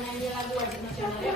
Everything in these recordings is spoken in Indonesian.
nyanyi lagu wajib nasional ya.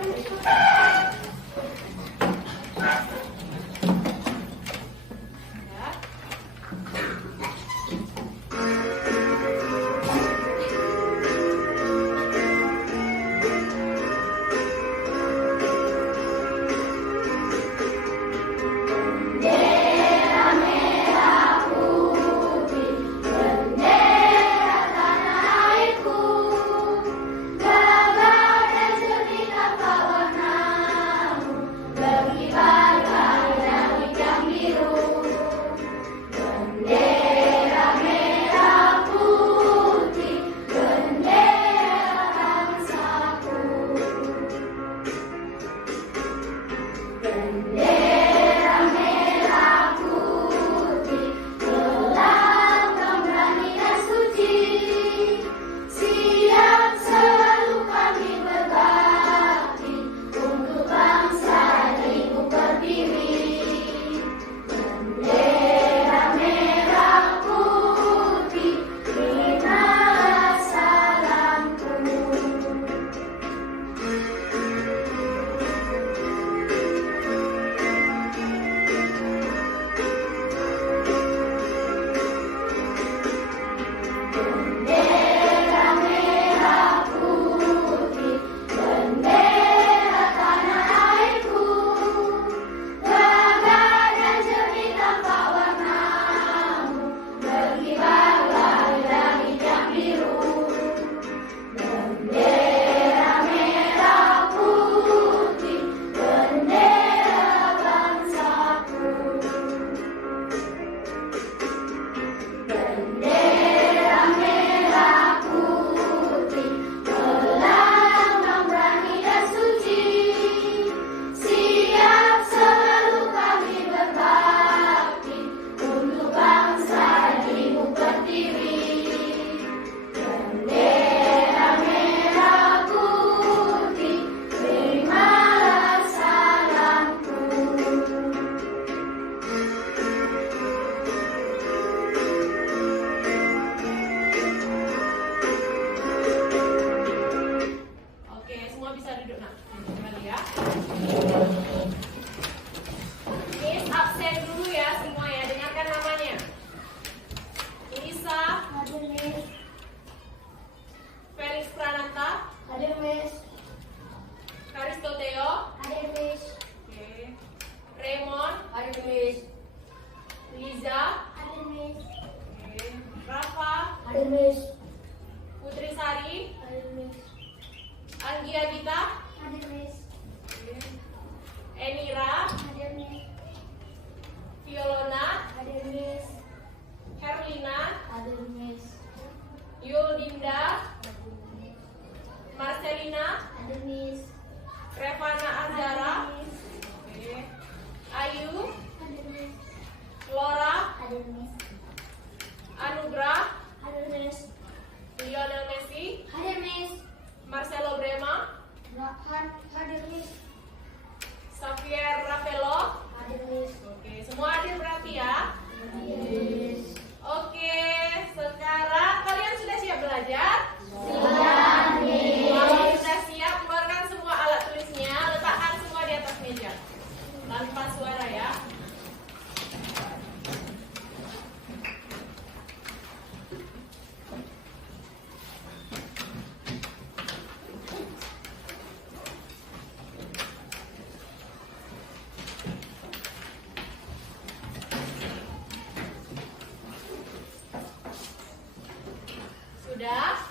Sudah?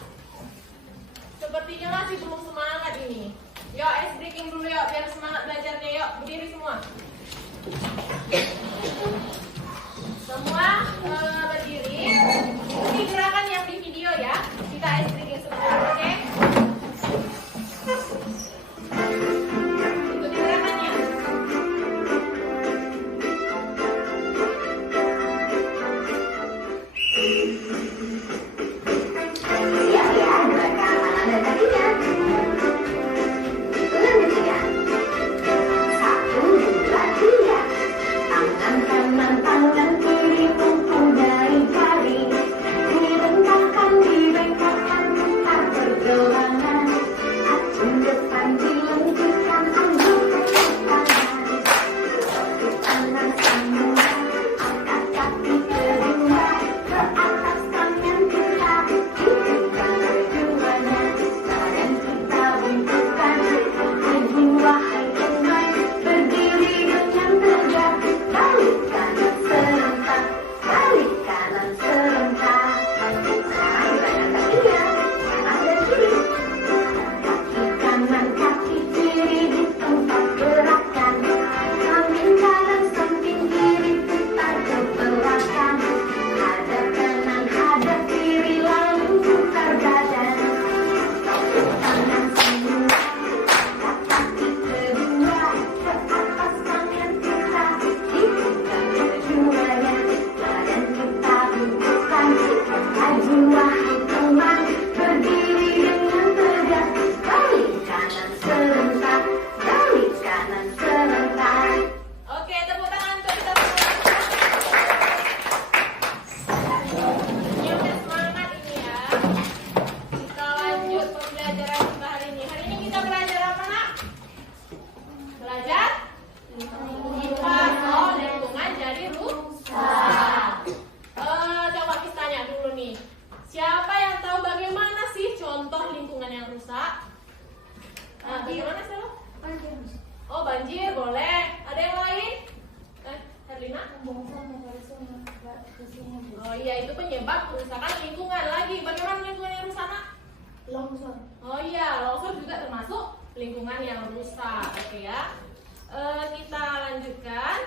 Sepertinya masih belum semangat ini. Yuk, ice breaking dulu yuk, biar semangat belajarnya. Yuk, berdiri semua. Semua berdiri. Ini gerakan yang di video ya. Kita ice breaking sebentar, oke? Ikuti gerakannya. Tangan kanan, tangan kiri, punggung banjir, boleh. Ada yang lain? Herlina? Oh iya, itu penyebab kerusakan lingkungan. Lagi, bagaimana lingkungan yang rusak, Nak? Longsor. Oh iya, longsor juga termasuk lingkungan yang rusak. Oke ya. Kita lanjutkan.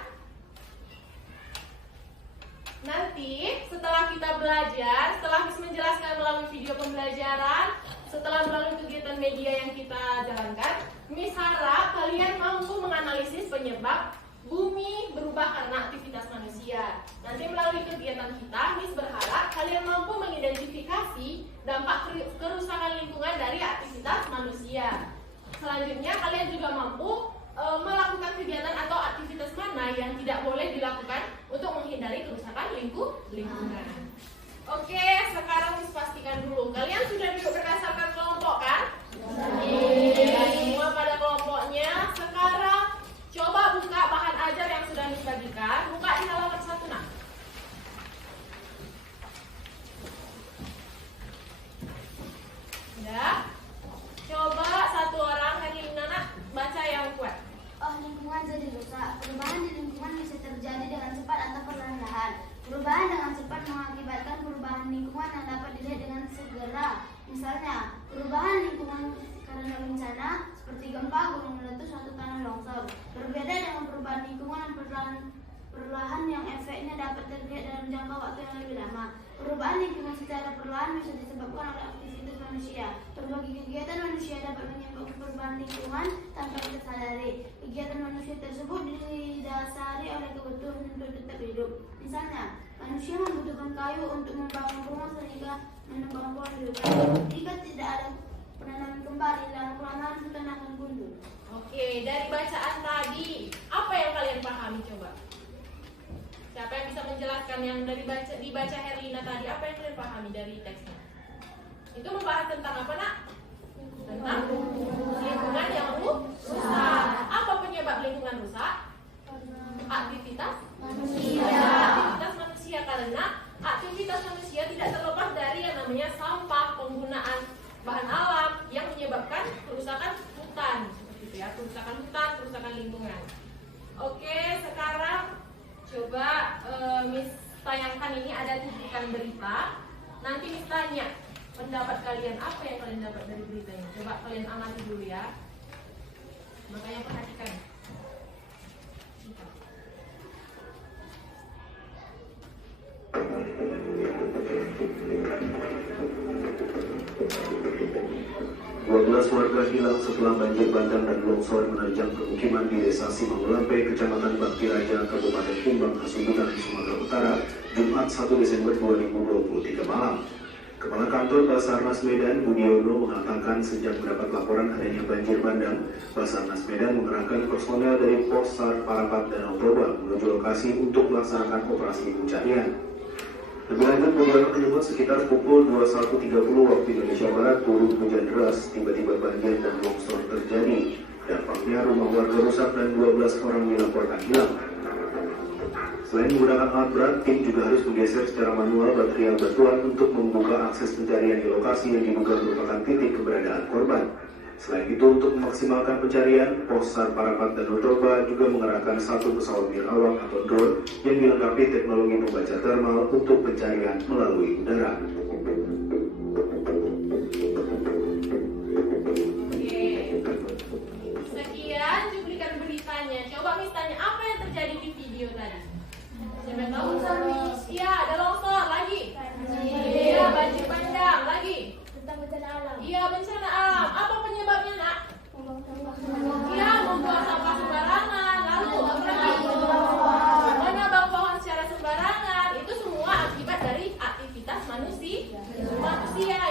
Nanti setelah kita belajar, setelah Miss menjelaskan melalui video pembelajaran, setelah melalui kegiatan media yang kita jalankan, Miss harap kalian mampu menganalisis penyebab bumi berubah karena aktivitas manusia. Nanti melalui kegiatan kita, Miss berharap kalian mampu mengidentifikasi dampak kerusakan lingkungan dari aktivitas manusia. Selanjutnya, kalian juga mampu melakukan kegiatan atau aktivitas mana yang tidak boleh dilakukan untuk menghindari kerusakan lingkungan. Oke, sekarang Miss pastikan dulu. Kalian sudah duduk berdasarkan kelompok kan? Semua pada kelompoknya. Sekarang coba buka bahan ajar yang sudah Miss bagikan. Buka di halaman 1, Nak. Ya. Coba satu orang, Herlina, Nak, baca yang kuat. Lingkungan jadi rusak. Perubahan di lingkungan bisa terjadi dengan cepat atau perlahan-lahan. Perubahan dengan cepat mengakibatkan perubahan lingkungan yang dapat dilihat dengan segera. Misalnya, perubahan lingkungan karena bencana seperti gempa, gunung meletus, atau tanah longsor. Berbeda dengan perubahan lingkungan yang perlahan yang efeknya dapat terlihat dalam jangka waktu yang lebih lama. Perubahan lingkungan secara perlahan bisa disebabkan oleh aktivitas manusia. Berbagai kegiatan manusia dapat menyebabkan perubahan lingkungan tanpa kita sadari. Kegiatan manusia tersebut didasari oleh kebutuhan untuk tetap hidup. Misalnya, manusia membutuhkan kayu untuk membangun rumah sehingga menebang pohon di hutan. Jika tidak ada penanaman kembali, lalu hutan akan gundul. Oke, dari bacaan tadi, apa yang kalian pahami coba? Siapa yang bisa menjelaskan yang dari dibaca Herlina tadi? Apa yang kalian pahami dari teksnya? Itu membahas tentang apa, Nak? Tentang lingkungan yang rusak. Apa penyebab lingkungan rusak? Aktivitas manusia. Aktivitas manusia, karena aktivitas manusia tidak terlepas dari yang namanya sampah, penggunaan bahan alam yang menyebabkan kerusakan hutan. Seperti itu ya, kerusakan hutan, kerusakan lingkungan. Oke, sekarang coba Miss tayangkan, ini ada cuplikan berita. Nanti Miss tanya pendapat kalian, apa yang kalian dapat dari berita ini. Coba kalian amati dulu ya. Makanya perhatikan. Warga hilang setelah banjir bandang dan longsor menerjang permukiman di Desa Simangulampe, Kecamatan Bakti Raja, Kabupaten Kumbang, Kasumbutan, Sumatera Utara, Jumat 1 Desember 2023 malam. Kepala Kantor Basarnas Medan, Budiono, mengatakan sejak mendapat laporan adanya banjir bandang, Basarnas Medan mengerahkan personel dari Possar Parapat Danau Toba menuju lokasi untuk melaksanakan operasi pencarian. Lebih lanjut, Budiono menyebut sekitar pukul 21.30 waktu Indonesia Barat turun hujan deras, tiba-tiba banjir dan longsor terjadi. Dampaknya rumah warga rusak dan 12 orang dilaporkan hilang. Selain menggunakan alat berat, tim juga harus menggeser secara manual material batuan untuk membuka akses pencarian di lokasi yang diduga merupakan titik keberadaan korban. Selain itu, untuk memaksimalkan pencarian, Possar Parapat Danau Toba juga mengerahkan satu pesawat nirawak atau drone yang dilengkapi teknologi pembaca thermal untuk pencarian melalui udara. Sekian cuplikan beritanya. Coba Miss tanya, apa yang terjadi di video tadi? Siapa yang tahu? Iya, ada longsor lagi. Iya, banjir bandang lagi. Tentang bencana alam. Iya, bencana alam. Apa penyebabnya, Nak? Iya, membuang sampah sembarangan. Lalu apa lagi? Menebang pohon secara sembarangan. Itu semua akibat dari aktivitas manusia.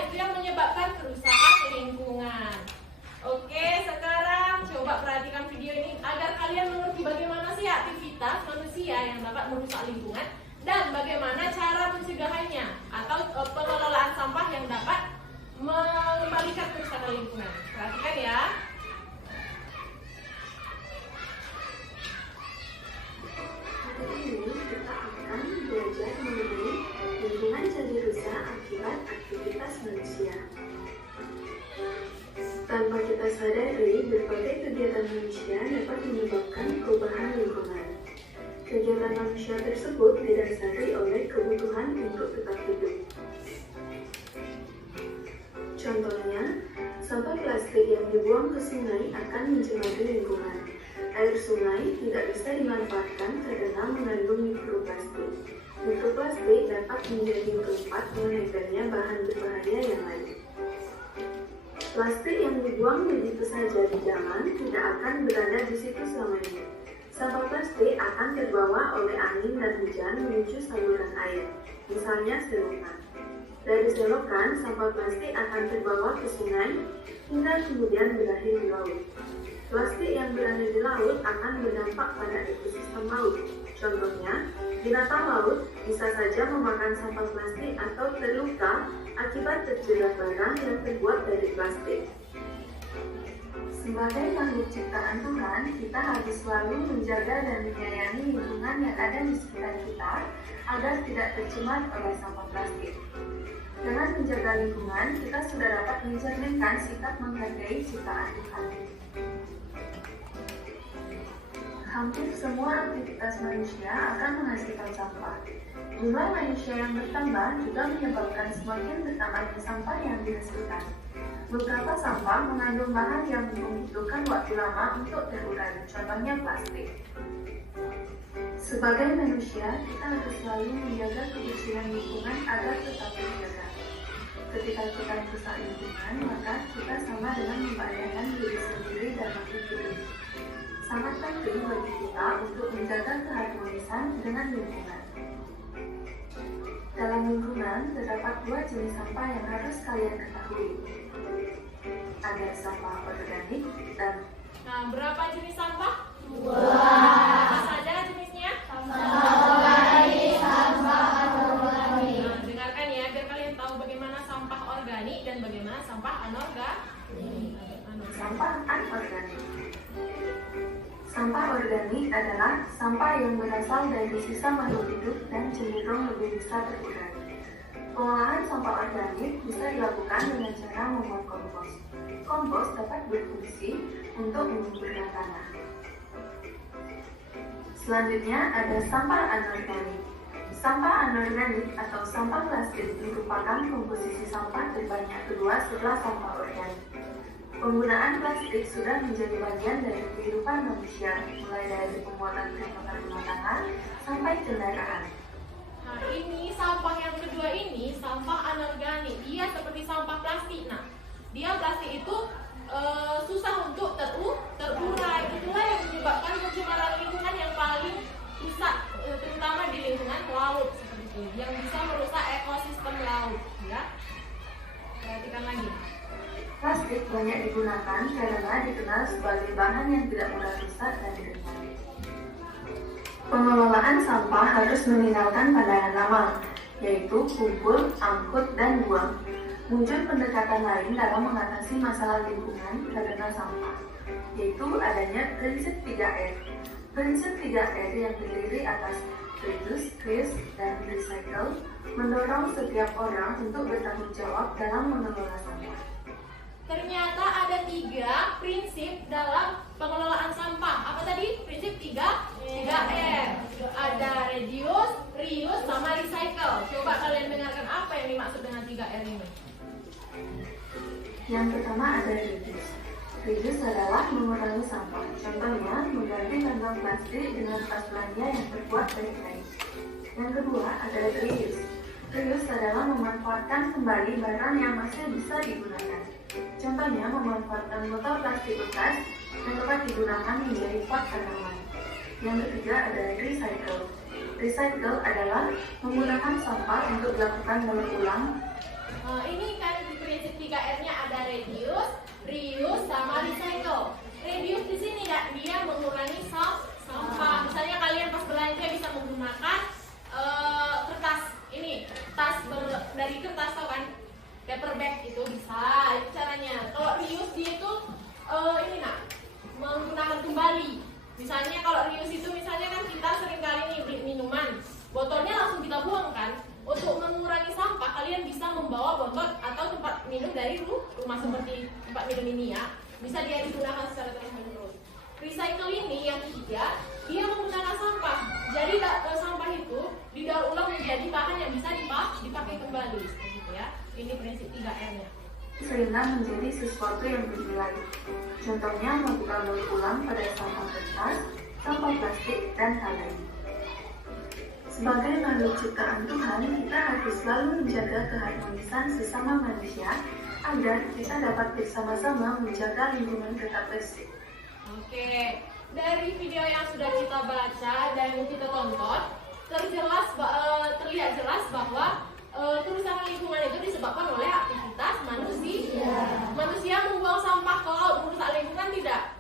Itu yang menyebabkan kerusakan lingkungan. Oke, sekarang coba perhatikan video ini agar kalian mengerti bagaimana sih aktivitas manusia yang dapat merusak lingkungan dan bagaimana cara pencegahannya atau pengelolaan sampah yang dapat mengembalikan kerusakan lingkungan. Perhatikan ya. Hari ini kita akan belajar mengenai lingkungan jadi rusak akibat aktivitas manusia. Tanpa kita sadari, berbagai kegiatan manusia dapat menyebabkan perubahan lingkungan. Kegiatan manusia tersebut didasari oleh kebutuhan untuk tetap hidup. Contohnya, sampah plastik yang dibuang ke sungai akan mencemari lingkungan. Air sungai tidak bisa dimanfaatkan karena mengandung mikroplastik. Mikroplastik dapat menjadi tempat menyebarnya bahan berbahaya yang lain. Plastik yang dibuang begitu saja di jalan tidak akan berada di situ selamanya. Sampah plastik akan terbawa oleh angin dan hujan menuju saluran air, misalnya selokan. Dari selokan, sampah plastik akan terbawa ke sungai hingga kemudian berakhir di laut. Plastik yang berada di laut akan berdampak pada ekosistem laut. Contohnya, binatang laut bisa saja memakan sampah plastik atau terluka akibat terjerat barang yang terbuat dari plastik. Sebagai makhluk ciptaan Tuhan, kita harus selalu menjaga dan menyayangi lingkungan yang ada di sekitar kita agar tidak tercemar oleh sampah plastik. Dengan menjaga lingkungan, kita sudah dapat mencerminkan sikap menghargai ciptaan Tuhan. Hampir semua aktivitas manusia akan menghasilkan sampah. Jumlah manusia yang bertambah juga menyebabkan semakin bertambahnya sampah yang dihasilkan. Beberapa sampah mengandung bahan yang membutuhkan waktu lama untuk terurai, contohnya plastik. Sebagai manusia, kita harus selalu menjaga kebersihan lingkungan agar tetap terjaga. Ketika kita merusak lingkungan, maka kita sama dengan membahayakan diri sendiri dan makhluk hidup. Sangat penting bagi kita untuk menjaga keharmonisan dengan lingkungan. Dalam lingkungan, terdapat dua jenis sampah yang harus kalian ketahui. Ada sampah organik dan... Nah, berapa jenis sampah? Dua. Apa saja jenisnya? Sampah organik, sampah anorganik. Nah, dengarkan ya, biar kalian tahu bagaimana sampah organik dan bagaimana sampah anorganik. Sampah anorganik. Sampah organik adalah sampah yang berasal dari sisa makhluk hidup dan cenderung lebih bisa terurai. Pengolahan sampah organik bisa dilakukan dengan cara membuat kompos. Kompos dapat berfungsi untuk menyuburkan tanah. Selanjutnya ada sampah anorganik. Sampah anorganik atau sampah plastik merupakan komposisi sampah terbanyak kedua setelah sampah organik. Penggunaan plastik sudah menjadi bagian dari kehidupan manusia, mulai dari pembuatan peralatan rumah tangga sampai kendaraan. Nah, ini sampah yang kedua ini, sampah anorganik. Dia seperti sampah plastik. Nah, dia plastik itu susah untuk terurai. Itulah yang menyebabkan pencemaran lingkungan yang paling rusak, terutama di lingkungan laut seperti itu, yang bisa merusak ekosistem laut. Ya, perhatikan lagi. Plastik banyak digunakan karena dikenal sebagai bahan yang tidak mudah rusak dan rentan. Pengelolaan sampah harus meninggalkan pandangan lama, yaitu kumpul, angkut, dan buang. Muncul pendekatan lain dalam mengatasi masalah lingkungan karena sampah, yaitu adanya prinsip 3R. Prinsip 3R yang terdiri atas reduce, reuse, dan recycle mendorong setiap orang untuk bertanggung jawab dalam mengelola sampah. Ternyata ada 3 prinsip dalam pengelolaan sampah. Apa tadi? Prinsip 3R. Ada reduce, reuse, sama recycle. Coba kalian dengarkan apa yang dimaksud dengan 3R ini. Yang pertama ada reduce. Reduce adalah mengurangi sampah. Contohnya, mengganti kantong plastik dengan tas belanja yang terbuat dari kain. Yang kedua ada reuse. Reuse adalah memanfaatkan kembali barang yang masih bisa digunakan. Contohnya, memanfaatkan botol plastik bekas yang dapat digunakan menjadi pot tanaman. Yang ketiga ada recycle. Recycle adalah menggunakan sampah untuk dilakukan daur ulang. Ini kan di prinsip 3R-nya ada reduce, reuse, sama recycle. Reduce di sini dia mengurangi sampah. Misalnya kalian pas belanja bisa menggunakan kertas ini, tas dari kertas, tau kan? Paper bag itu bisa, itu caranya. Kalau reuse dia itu ini menggunakan kembali. Misalnya kalau reuse itu misalnya kan kita sering kali nih beli minuman, botolnya langsung kita buang kan. Untuk mengurangi sampah kalian bisa membawa botol atau tempat minum dari rumah seperti tempat minum ini ya. Bisa dia digunakan secara terus-menerus. salinan menjadi sesuatu yang bernilai. Contohnya membuka daur ulang pada sampah kertas, sampah plastik, dan hal lain. Sebagai makhluk ciptaan Tuhan, kita harus selalu menjaga keharmonisan sesama manusia agar kita dapat bersama-sama menjaga lingkungan tetap bersih. Oke, dari video yang sudah kita baca dan kita tonton, terlihat jelas bahwa kerusakan lingkungan itu disebabkan oleh aktivitas manusia. Manusia membuang sampah ke laut merusak lingkungan tidak?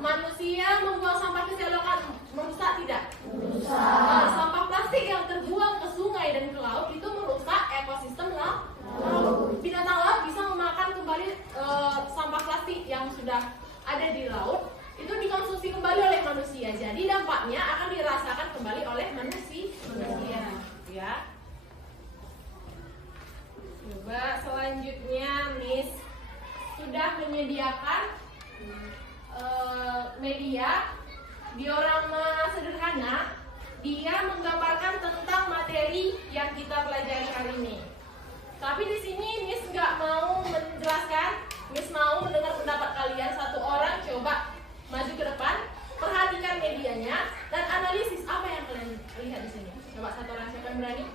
Manusia membuang sampah ke selokan merusak tidak? Sampah plastik yang terbuang ke sungai dan ke laut itu merusak ekosistem laut. Binatang laut bisa memakan kembali sampah plastik yang sudah ada di laut, itu dikonsumsi kembali oleh manusia. Jadi dampaknya akan dirasakan kembali oleh manusia. Ya. Coba selanjutnya Miss sudah menyediakan media diorama sederhana. Dia menggambarkan tentang materi yang kita pelajari hari ini. Tapi di sini Miss nggak mau menjelaskan, Miss mau mendengar pendapat kalian. Satu orang coba maju ke depan, perhatikan medianya dan analisis apa yang kalian lihat di sini. Coba satu orang, siapa yang berani?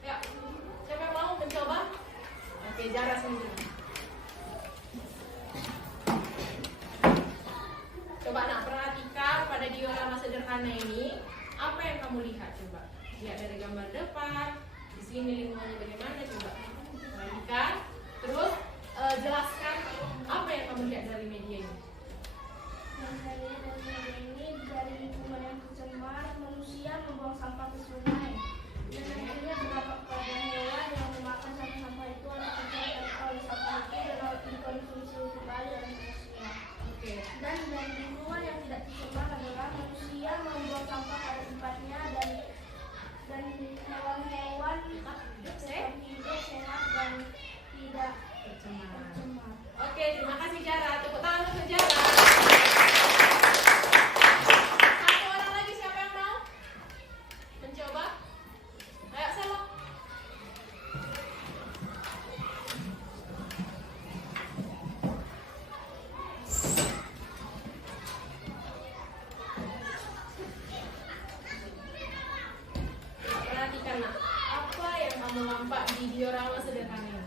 Ya, siapa yang mau mencoba? Oke, Jara sendiri. Coba nak perhatikan pada diorama sederhana ini, apa yang kamu lihat? Coba lihat dari gambar depan. Di sini lingkungannya bagaimana? Coba perhatikan. Terus jelaskan apa yang kamu lihat dari media ini. Yang saya lihat dari media ini, dari lingkungan yang tercemar, manusia membuang sampah ke sungai. Dan akhirnya berdampak pada hewan yang memakan sampah-sampah itu oleh sampah itu dan dikonsumsi kembali oleh manusia. Dan dari lingkungan yang tidak tercemar adalah manusia membuang sampah pada tempatnya dan hewan-hewan tetap hidup sehat dan tidak tercemar. Oke, terima kasih Jara. Tepuk tangan untuk Jara. Satu orang lagi, siapa yang mau mencoba? Ayo, Selo. Perhatikan nak, apa yang kamu nampak di diorama sederhana ini?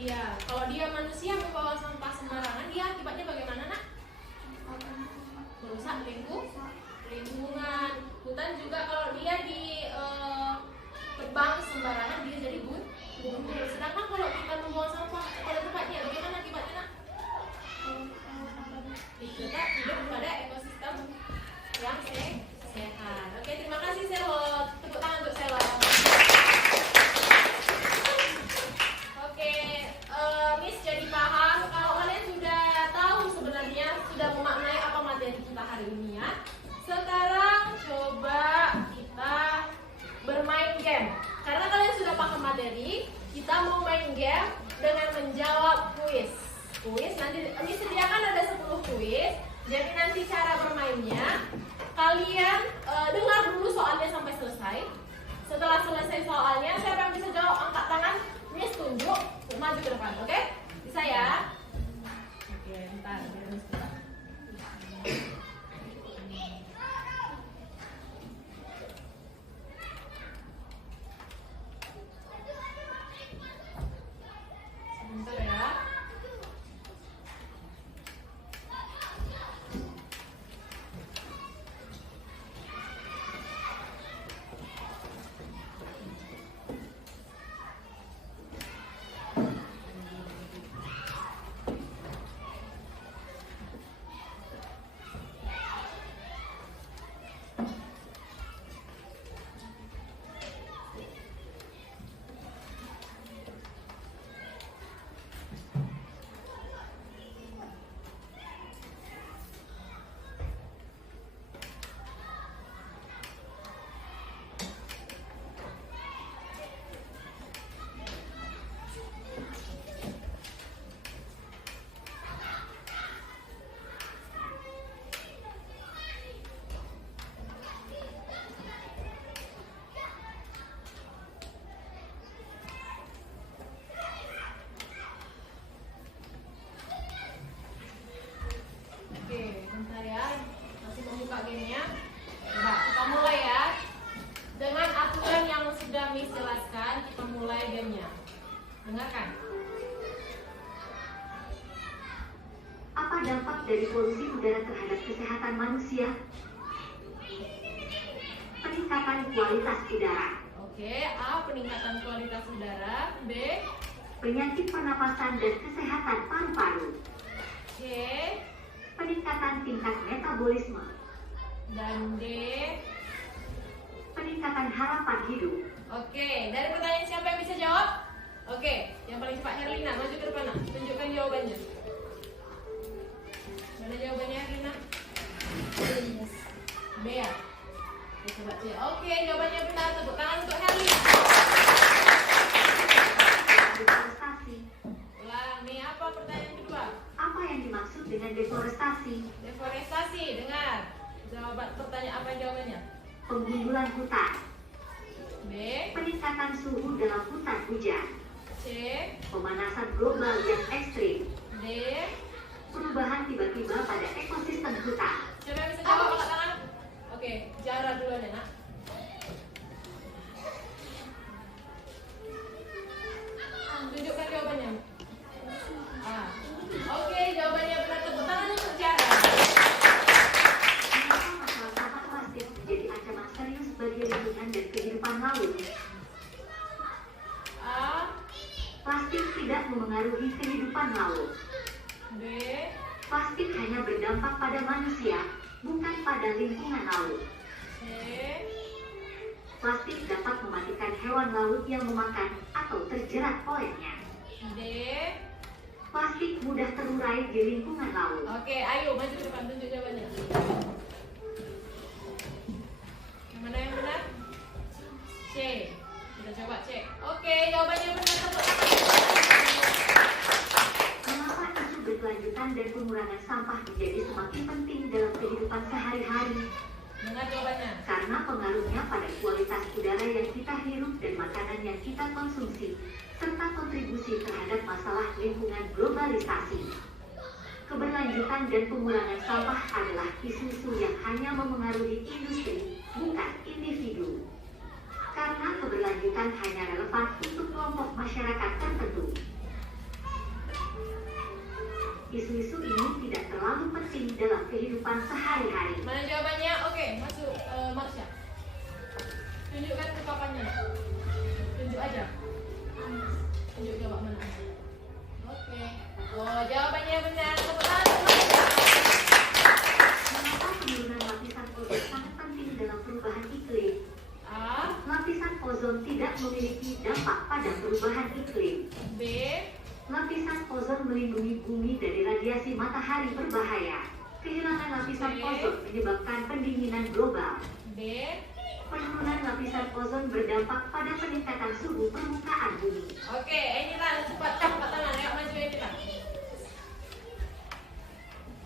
Iya, kalau dia manusia membawa sampah sembarangan, dia akibatnya bagaimana nak? Merusak lingkungan. Hutan juga kalau dia di tebang sembarangan, dia jadi gundul. Sedangkan kalau kita membuang sampah pada tempatnya, bagaimana akibatnya nak? Kita hidup pada ekosistem yang sehat. Oke, terima kasih Selo. Tepuk tangan untuk Selo. Oke, Miss jadi paham kalau kalian sudah tahu sebenarnya, sudah memaknai apa materi kita hari ini ya. Sekarang coba kita bermain game. Karena kalian sudah paham materi, kita mau main game dengan menjawab kuis. Kuis nanti Miss sediakan ada 10 kuis. Jadi nanti cara bermainnya, kalian dengar dulu soalnya sampai selesai. Setelah selesai soalnya, siapa yang bisa jawab angkat tangan, Miss tunjuk, maju ke depan, oke? Bisa ya? Oke, bentar, biar Miss buka. Sebentar ya. dari polusi udara terhadap kesehatan manusia? Peningkatan kualitas udara. Oke, A. Peningkatan kualitas udara. B. Penyakit pernapasan dan kesehatan paru-paru. C. Peningkatan tingkat metabolisme. Dan D. Peningkatan harapan hidup. Oke, dari pertanyaan siapa yang bisa jawab? Oke, yang paling cepat Herlina, maju ke depan nak. Tunjukkan jawabannya. Mana jawabannya Herlina? B ya? Oke, coba C. Oke, jawabannya benar. Tepuk tangan untuk Herlina. Deforestasi. Ulang, nih apa pertanyaan kedua? Apa yang dimaksud dengan deforestasi? Deforestasi, dengar. Jawaban pertanyaan apa jawabannya? Penggundulan hutan. B. Peningkatan suhu dalam hutan hujan. C. Pemanasan global yang ekstrim. D. Perubahan tiba-tiba pada ekosistem hutan. Siapa yang bisa jawab angkat tangan? Oke, Jara duluan ya nak. Tunjukkan jawabannya. Oke, jawabannya benar. Tepuk tangan untuk Jara. Mengapa masalah sampah plastik menjadi ancaman serius bagi lingkungan dan kehidupan laut? A. Plastik tidak memengaruhi kehidupan laut. B. Plastik hanya berdampak pada manusia, bukan pada lingkungan laut. C. Plastik dapat mematikan hewan laut yang memakan atau terjerat olehnya. D. Plastik mudah terurai di lingkungan laut. Oke, ayo maju ke depan, tunjuk jawabannya. Yang mana yang benar? C. Kita coba cek. Oke, jawabannya benar. Tepuk tangan. Mengapa isu berkelanjutan dan pengurangan sampah menjadi semakin penting dalam kehidupan sehari-hari? Dengar jawabannya. Karena pengaruhnya pada kualitas udara yang kita hirup dan makanan yang kita konsumsi, serta kontribusi terhadap masalah lingkungan globalisasi. Keberlanjutan dan pengurangan sampah adalah isu-isu yang hanya memengaruhi industri, bukan individu. Karena keberlanjutan hanya relevan untuk kelompok masyarakat tertentu. Isu-isu ini tidak terlalu penting dalam kehidupan sehari-hari. Mana jawabannya? Oke, masuk Marsha. Tunjukkan ke papannya. Tunjuk aja. Tunjuk jawab mana. Oke. Oh, jawabannya benar. Tepuk tangan untuk Marsha. Mengapa penurunan lapisan ozon sangat penting dalam perubahan iklim? A. Lapisan ozon tidak memiliki dampak pada perubahan iklim. B. Lapisan ozon melindungi bumi dari radiasi matahari berbahaya. Kehilangan lapisan ozon menyebabkan pendinginan global. D. Penurunan lapisan ozon berdampak pada peningkatan suhu permukaan bumi. Oke, Enilan cepat angkat tangan. Ayo maju Enilan.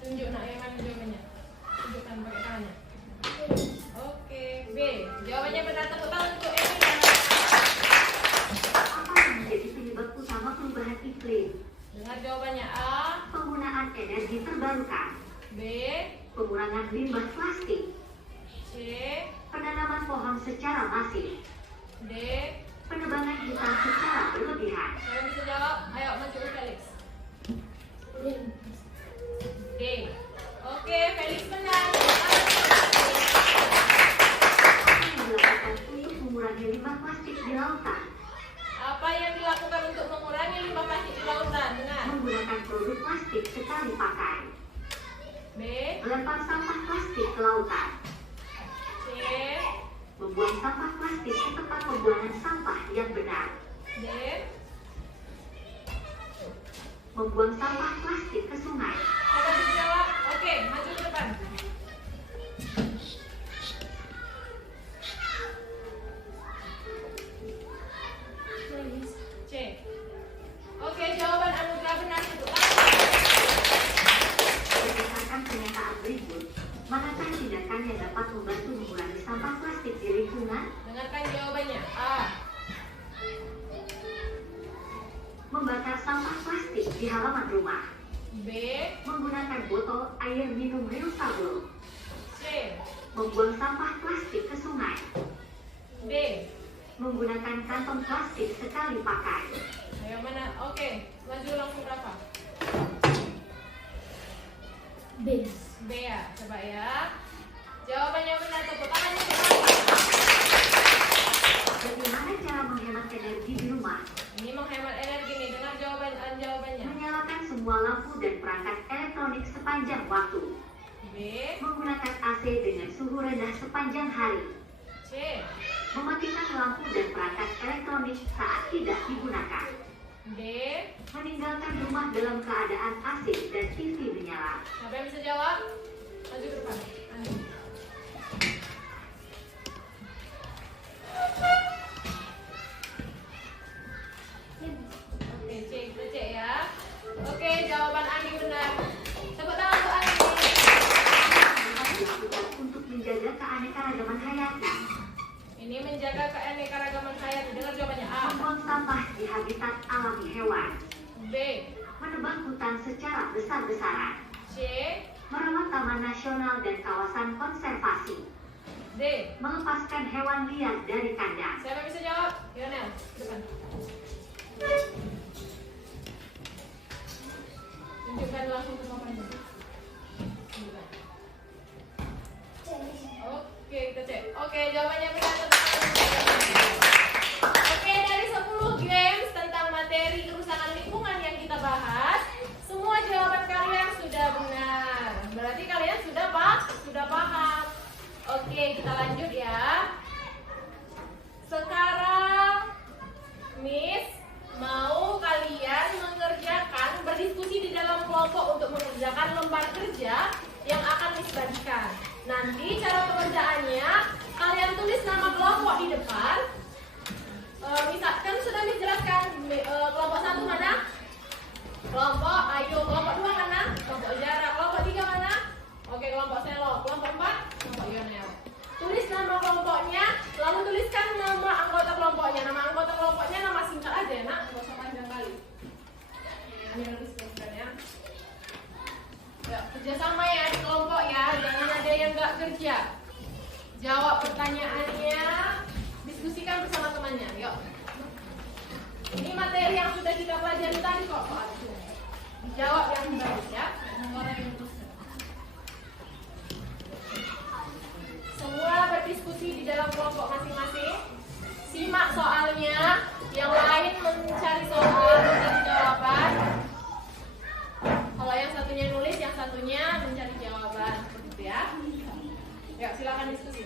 Tunjuk nak yang mana jawabannya. Tunjukkan pakai tangannya. Oke, B. Jawabannya benar. Tepuk tangan untuk Enilan. Apa yang menjadi penyebab utama perubahan iklim? Dengar jawabannya. A. Penggunaan energi terbarukan. B. Pengurangan limbah plastik. C. Penanaman pohon secara masif. D. Penebangan hutan secara berlebihan. Siapa yang bisa jawab? Ayo maju ke Felix. D. Oke, Felix benar. Apa yang dilakukan untuk mengurangi limbah plastik di lautan? Apa yang dilakukan untuk mengurangi limbah plastik di lautan? Dengar. Menggunakan produk plastik sekali pakai. B. Melempar sampah plastik ke lautan. C. Membuang sampah plastik ke tempat pembuangan sampah yang benar. D. Membuang sampah plastik ke sungai. Siapa yang bisa jawab? Oke, maju ke depan. C. Oke, jawaban Anugrah benar. Tepuk tangan. Berdasarkan pernyataan berikut, manakah tindakan yang dapat membantu mengurangi sampah plastik di lingkungan? Dengarkan jawabannya. A. Membakar sampah plastik di halaman rumah. B. Menggunakan botol air minum reusable. C. Membuang sampah plastik ke sungai. D. Menggunakan kantong plastik sekali pakai. Ayo mana? Oke, maju langsung berapa? B. B. B ya, coba ya. Jawabannya benar, tepuk tangannya kenapa? Bagaimana cara menghemat energi di rumah? Ini menghemat energi nih, dengar jawabannya. Menyalakan semua lampu dan perangkat elektronik sepanjang waktu. B, Menggunakan AC dengan suhu rendah sepanjang hari. C, Mematikan lampu dan perangkat elektronik saat tidak digunakan. D. Meninggalkan rumah dalam keadaan AC dan TV menyala. Siapa yang bisa jawab? Maju ke depan. Oke, C, kita cek ya. Oke, jawaban Andi benar. Tepuk tangan untuk Andi. Dilakukan untuk menjaga keanekaragaman hayati. Ini menjaga keanekaragaman hayati. Dengar jawabannya A. Membuang sampah di habitat alami hewan. B, Menebang hutan secara besar-besaran. C, Merawat taman nasional dan kawasan konservasi. D. Melepaskan hewan liar dari kandang. Siapa yang bisa jawab? Lionel, depan. Tunjukkan langsung ke papanya. Tunjukkan. Oke, kita cek. Oke, jawabannya benar. Oke, dari 10 games tentang materi kerusakan lingkungan yang kita bahas, semua jawaban kalian sudah benar. Berarti kalian sudah paham. Oke, kita lanjut ya. Sekarang Miss mau kalian mengerjakan, berdiskusi di dalam kelompok untuk mengerjakan lembar kerja yang akan Miss bagikan. Nanti cara pengerjaannya, kalian tulis nama kelompok di depan. Misalkan sudah Miss jelaskan kelompok 1 mana? Kelompok Ayu. Kelompok 2 mana? Kelompok Zara. Kelompok 3 mana? Oke, kelompok Selo. Kelompok 4? Kelompok Yonel. Tulis nama kelompoknya, lalu tuliskan nama anggota kelompoknya. Nama anggota kelompoknya nama singkat aja ya, Nak. Nggak usah panjang kali. Ini harus tuliskan ya. Ya, kerjasama ya di kelompok ya. Jangan ada yang nggak kerja. Jawab pertanyaannya, diskusikan bersama temannya. Yuk. Ini materi yang sudah kita pelajari tadi kok. Dijawab yang bagus ya. Orang yang terus. Semua berdiskusi di dalam kelompok masing-masing. Simak soalnya. Yang lain mencari soal, mencari jawaban. Kalau yang satunya nulis, yang satunya mencari jawaban. Seperti itu ya. Ya, silakan diskusi.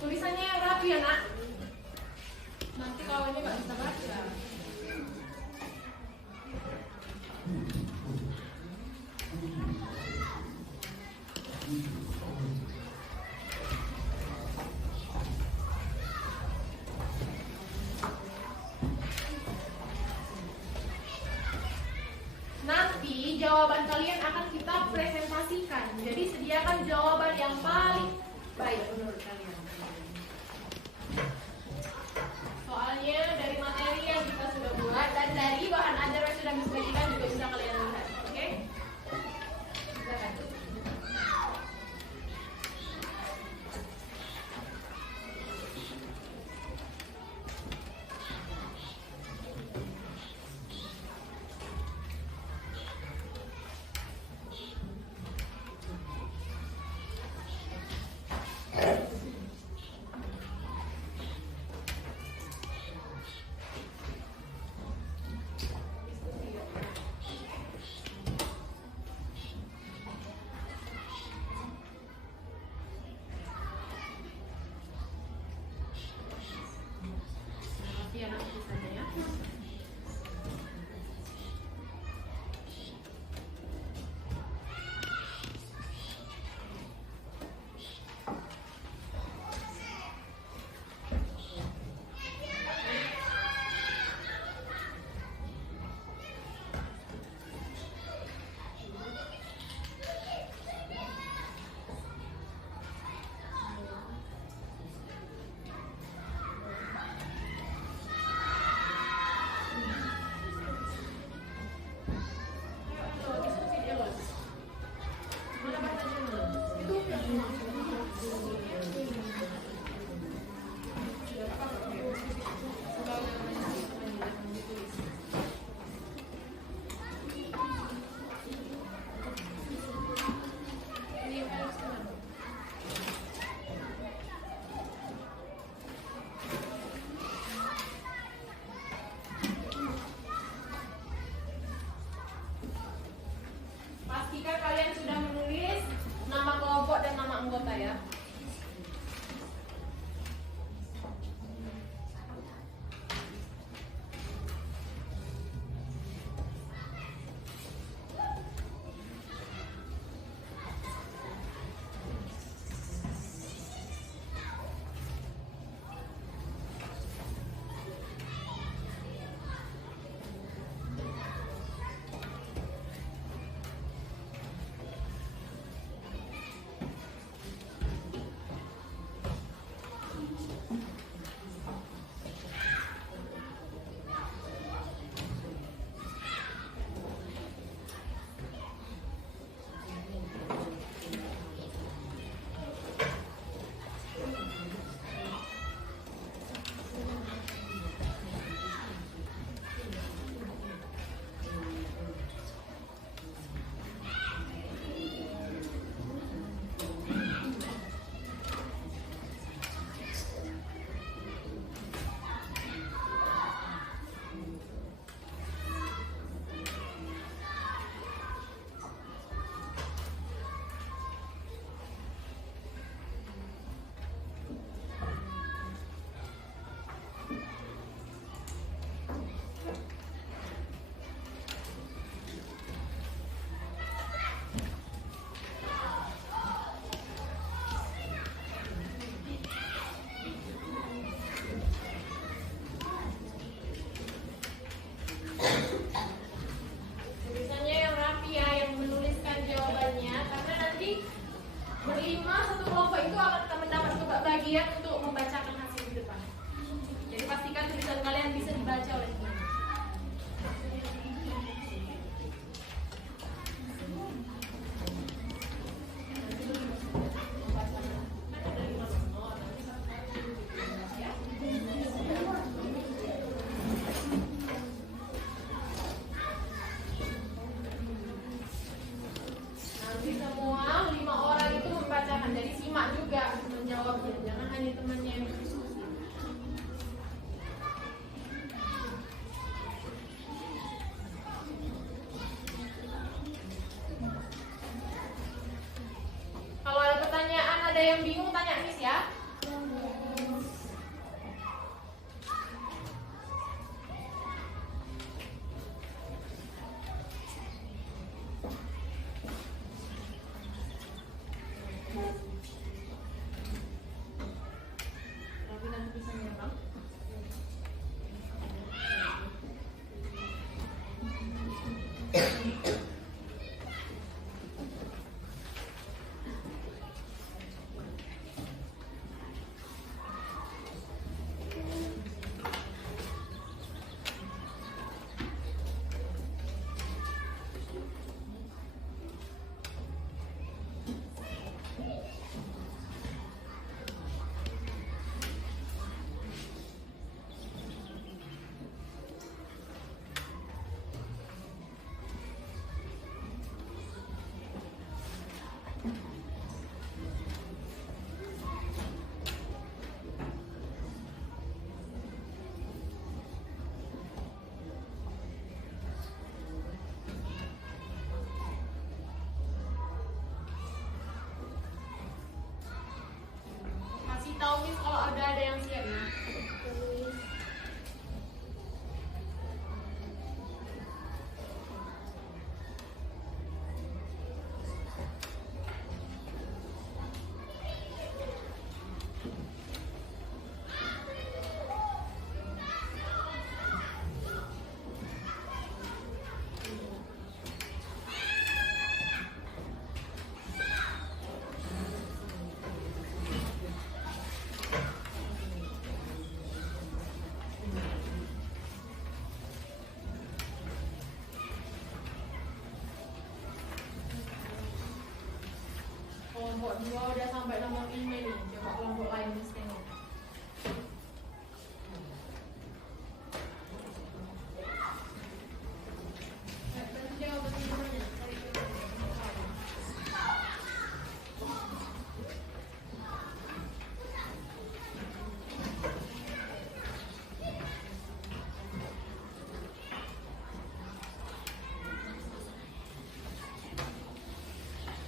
Tulisannya yang rapi ya, Nak. Nanti kawannya nggak bisa baca. Nanti jawaban kalian akan kita presentasikan. Jadi sediakan jawaban yang paling baik menurut kalian. Soalnya dari materi yang kita sudah buat dan dari bahan ajar yang sudah disediakan juga bisa kalian lihat. Oke? Silakan. kalian untuk membacakan hasil di depan. Jadi pastikan tulisan kalian bisa dibaca oleh semuanya. Nanti semua 5 orang itu membacakan, jadi simak juga menjawabnya, jangan hanya temannya yang berdiskusi. Kalau ada pertanyaan, ada yang bingung, tanya Miss ya. Tapi nanti bisa nyerang. Kasih tahu Miss kalau ada yang siap ya. Kelompok 2 udah sampai nomor 5 nih. Coba kelompok lain Miss tengok. Bantu jawab pertanyaannya. Cari jawabannya.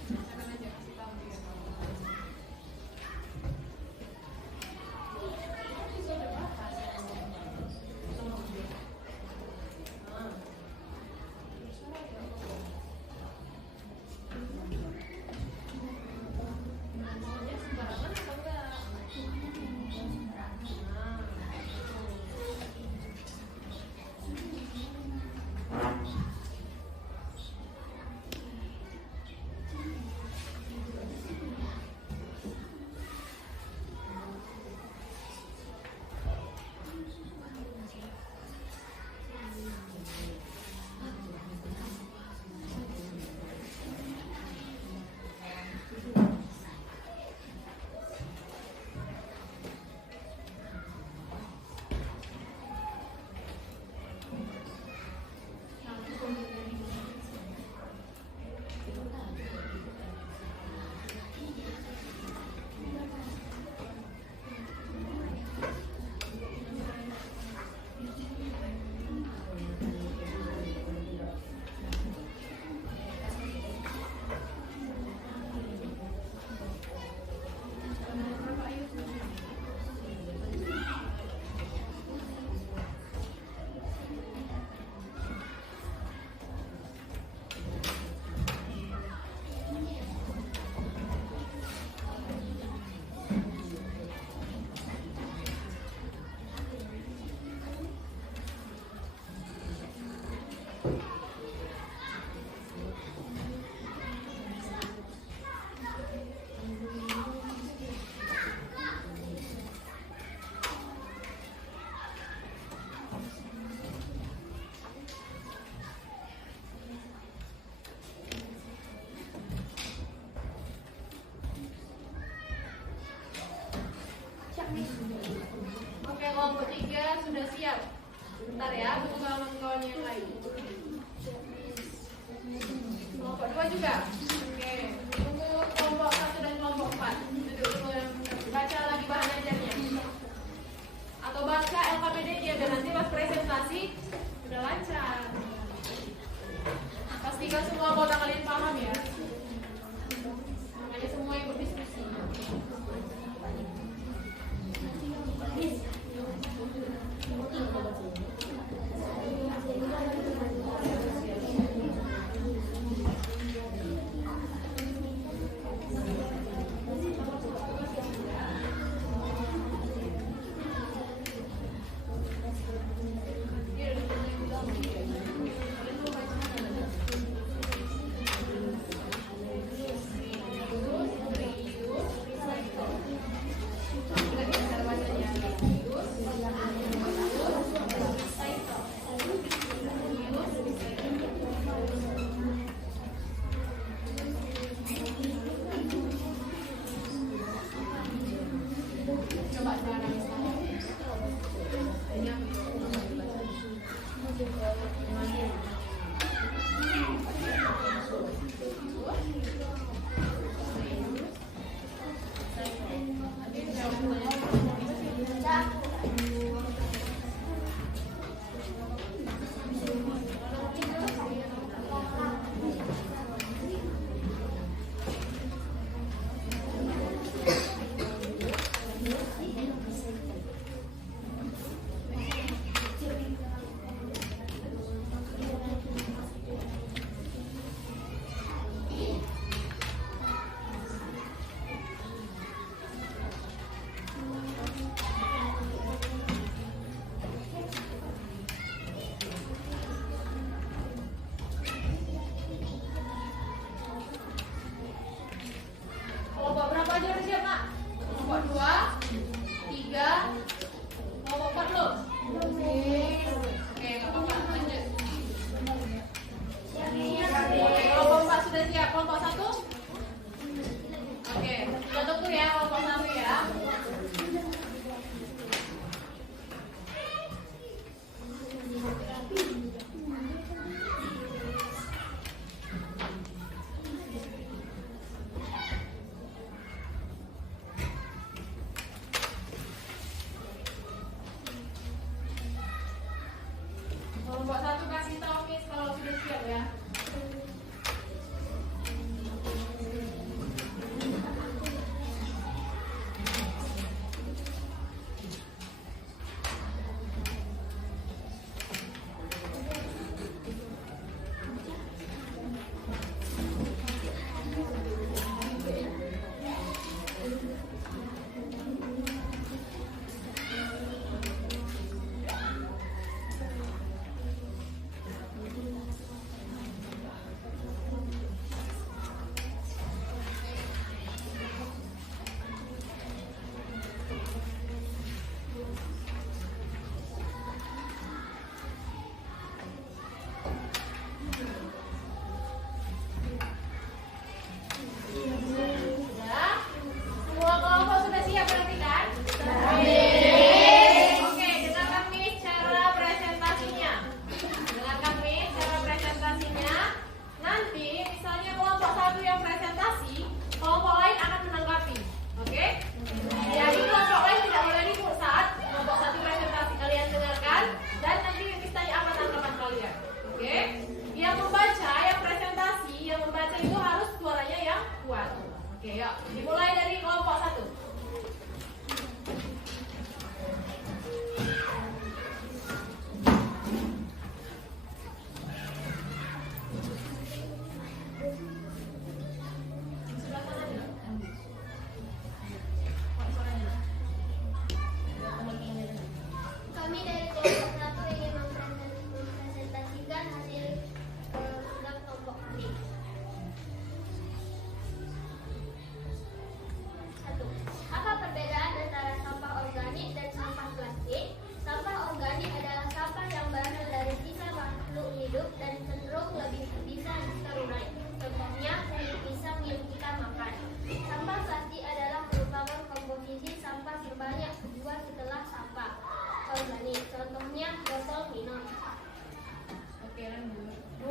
Silakan aja kasih tahu dia. Oke, kelompok 3 sudah siap. Bentar ya, tunggu kawan-kawan yang lain. Kelompok 2 juga. Oke, tunggu kelompok 1 dan kelompok 4. Duduk dulu yang baca lagi bahan ajarnya. Atau baca LKPD-nya dan nanti pas presentasi udah lancar. Pastikan semua anggota kalian paham ya. Makanya semua yang berdiskusi. Coba sekarang ini apa?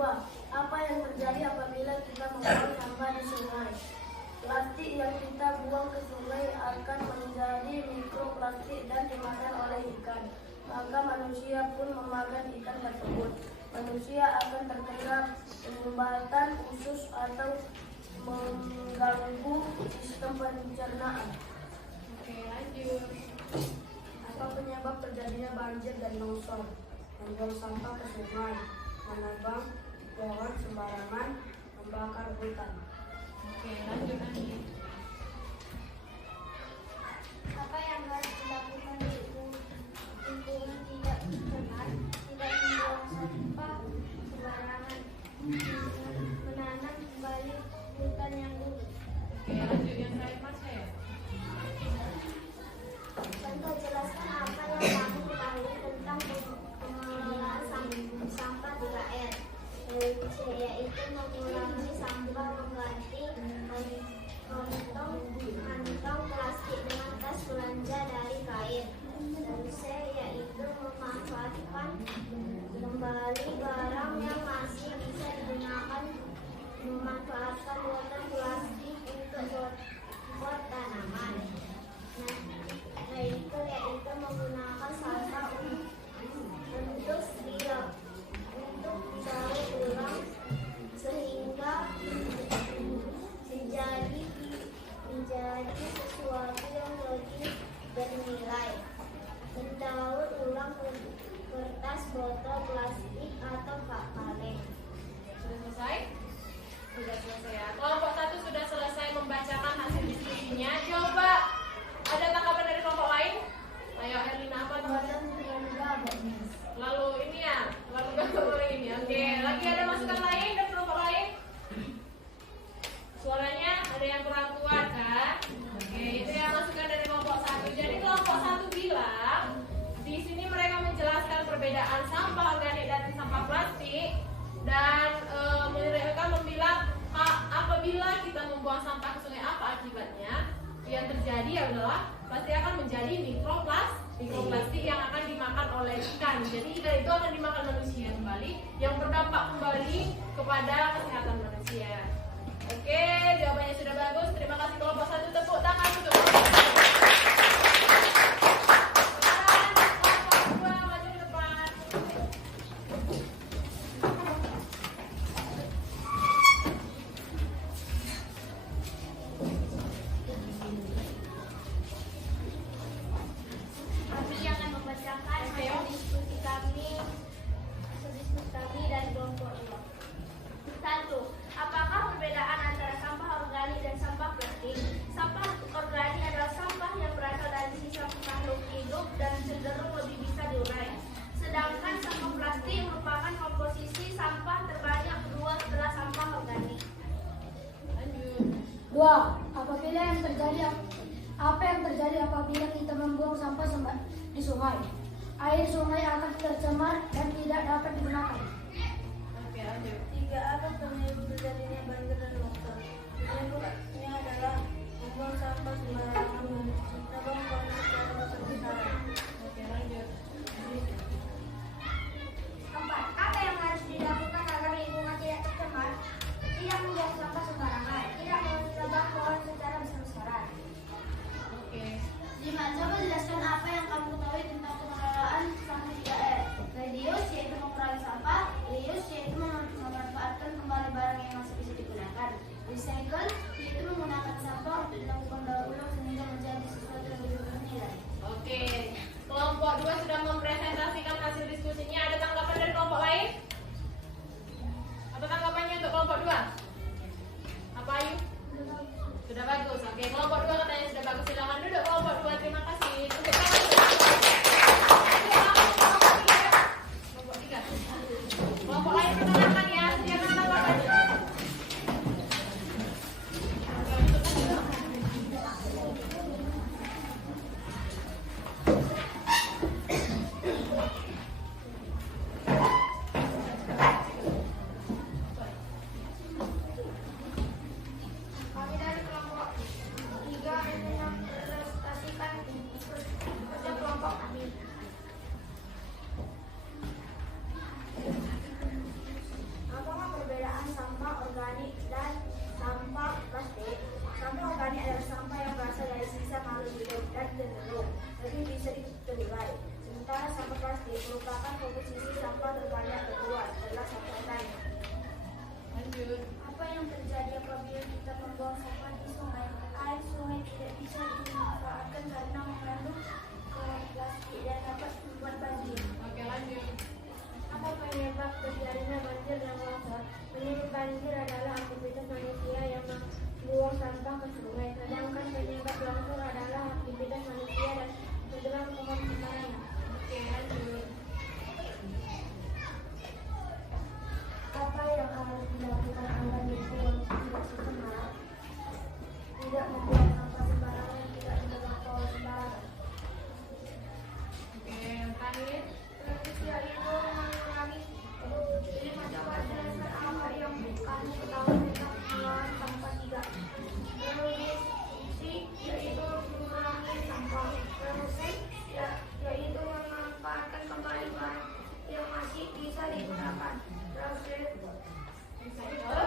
2. Apa yang terjadi apabila kita membuang sampah di sungai? Plastik yang kita buang ke sungai akan menjadi mikroplastik dan dimakan oleh ikan. Maka manusia pun memakan ikan tersebut. Manusia akan terkena penyumbatan usus atau mengganggu sistem pencernaan. Oke, lanjut. Apa penyebab terjadinya banjir dan longsor? Membuang sampah ke sungai, menebang pohon sembarangan, membakar hutan. Oke, lanjut lagi. Apa yang harus dilakukan di lingkungan tidak tercemar, tidak membuang sampah sembarangan, menanam kembali hutan yang dulu. Oke, lanjut yang terakhir Mas ya. Contoh, jelaskan apa yang kamu ketahui tentang pengelolaan sampah 3R, yaitu mengurangi sampah, mengganti kantong plastik dengan tas belanja dari kain. Dan C, yaitu memanfaatkan kembali barang yang masih bisa digunakan, memanfaatkan botol plastik untuk pot tanaman. Yaitu menggunakan sampah untuk didaur ulang sehingga menjadi sesuatu yang lebih bernilai. Mendaur ulang kertas, botol plastik atau kaleng. Sudah selesai? Sudah selesai ya. Kelompok 1 sudah selesai membacakan hasil diskusinya. Coba ada tanggapan dari kelompok lain? Ayo Herlina, apa tanggapan? Lalu ini ya, lalu gambar ini. Oke, lagi ada masukan lain dari kelompok lain? Suaranya ada yang kurang kuat kan? Oke, itu yang masukan dari kelompok 1. Jadi kelompok 1 bilang di sini mereka menjelaskan perbedaan sampah organik dan sampah plastik, dan mereka membilang apabila kita membuang sampah ke sungai apa akibatnya? Yang terjadi adalah pasti akan menjadi mikroplastik yang akan dimakan oleh ikan. Jadi ikan itu akan dimakan manusia kembali, yang berdampak kembali kepada kesehatan manusia. Oke, jawabannya sudah bagus. Terima kasih kelompok 1, tepuk tangan untuk kelompok 1. Sekarang kelompok 2 maju ke depan. Kami akan membacakan hasil diskusi kami dari kelompok 2. 1. Apakah perbedaan antara sampah organik dan sampah plastik? Sampah organik adalah sampah yang berasal dari sisa makhluk hidup dan cenderung lebih bisa diurai. Sedangkan sampah plastik merupakan komposisi sampah terbanyak kedua setelah sampah organik. Lanjut. 2. Apa yang terjadi apabila kita membuang sampah di sungai? Air sungai akan tercemar dan tidak dapat digunakan. Oke, lanjut. 3. Apa penyebab terjadinya banjir dan longsor? Penyebabnya adalah membuang sampah sembarangan, menebang pohon secara besar-besaran. Oke, lanjut. 4. Apa yang harus dilakukan agar lingkungan tidak tercemar? Tidak membuang sampah sembarangan, tidak menebang pohon secara besar-besaran. Oke. 5. Coba jelaskan apa yang kamu ketahui tentang pengelolaan sampah 3R. Reduce yaitu mengurangi sampah, reuse yaitu memanfaatkan kembali barang yang masih bisa digunakan, recycle yaitu menggunakan sampah untuk dilakukan daur ulang sehingga menjadi sesuatu bisa terurai. Sementara sampah plastik merupakan komposisi sampah terbanyak kedua setelah sampah organik. Lanjut. Apa yang terjadi apabila kita membuang sampah di sungai? Air sungai tidak bisa dimanfaatkan karena mengandung plastik dan dapat membuat banjir. Oke, lanjut. Apa penyebab terjadinya banjir dan longsor? Penyebab banjir adalah aktivitas manusia yang membuang sampah ke sungai, sedangkan penyebab longsor adalah aktivitas manusia dan tenggelam pohon sembarangan. Oke, lanjut. Apa yang harus dilakukan agar lingkungan tidak tercemar? Tidak membuang sampah sembarangan, tidak tenggelam pohon sembarangan. Oke, yang terakhir. Manusia itu mengurangi ini macam berdasarkan apa yang kami ketahui tentang pengelolaan sampah 3. Reduksi yaitu mengurangi sampah. Reduksi yaitu memanfaatkan kembali barang yang masih bisa digunakan. Recycle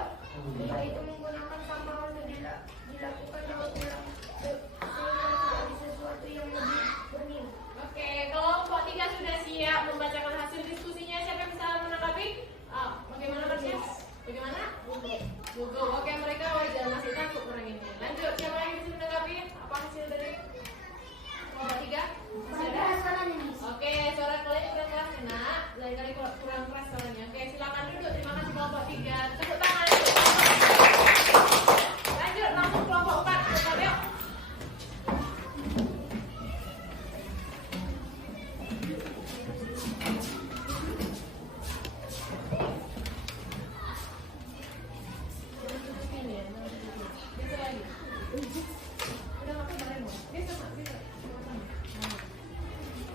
yaitu menggunakan sampah untuk dilakukan daur ulang sehingga menjadi sesuatu yang lebih bernilai. Oke, kelompok 3 sudah siap membacakan hasil diskusinya. Siapa yang bisa menanggapi? Bagaimana Marsya? Bagaimana? Gugu. Oke, mereka wajar masih takut orang ini. Lanjut, siapa yang bisa menanggapi? Apa hasil dari kelompok 3? Masih ada? Oke, suara kalian kurang keras kena. Lain kali kurang keras suaranya. Oke, silakan duduk. Terima kasih kelompok 3. Tepuk tangan. Lanjut, langsung kelompok 4. Depan yuk.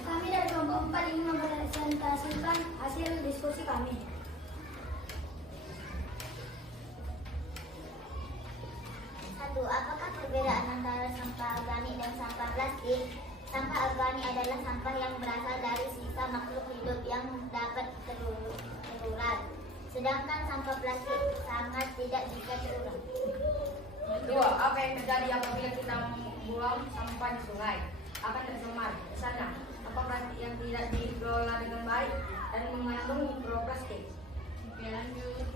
Kami dari kelompok 4 ingin mempresentasikan hasil diskusi kami. Apakah perbedaan antara sampah organik dan sampah plastik? Sampah organik adalah sampah yang berasal dari sisa makhluk hidup yang dapat terurai. Sedangkan sampah plastik sangat tidak bisa terurai. 2. Apa yang terjadi apabila kita membuang sampah di sungai? Akan tercemar. Misalnya, sampah plastik yang tidak dikelola dengan baik dan mengandung mikroplastik. Oke, lanjut.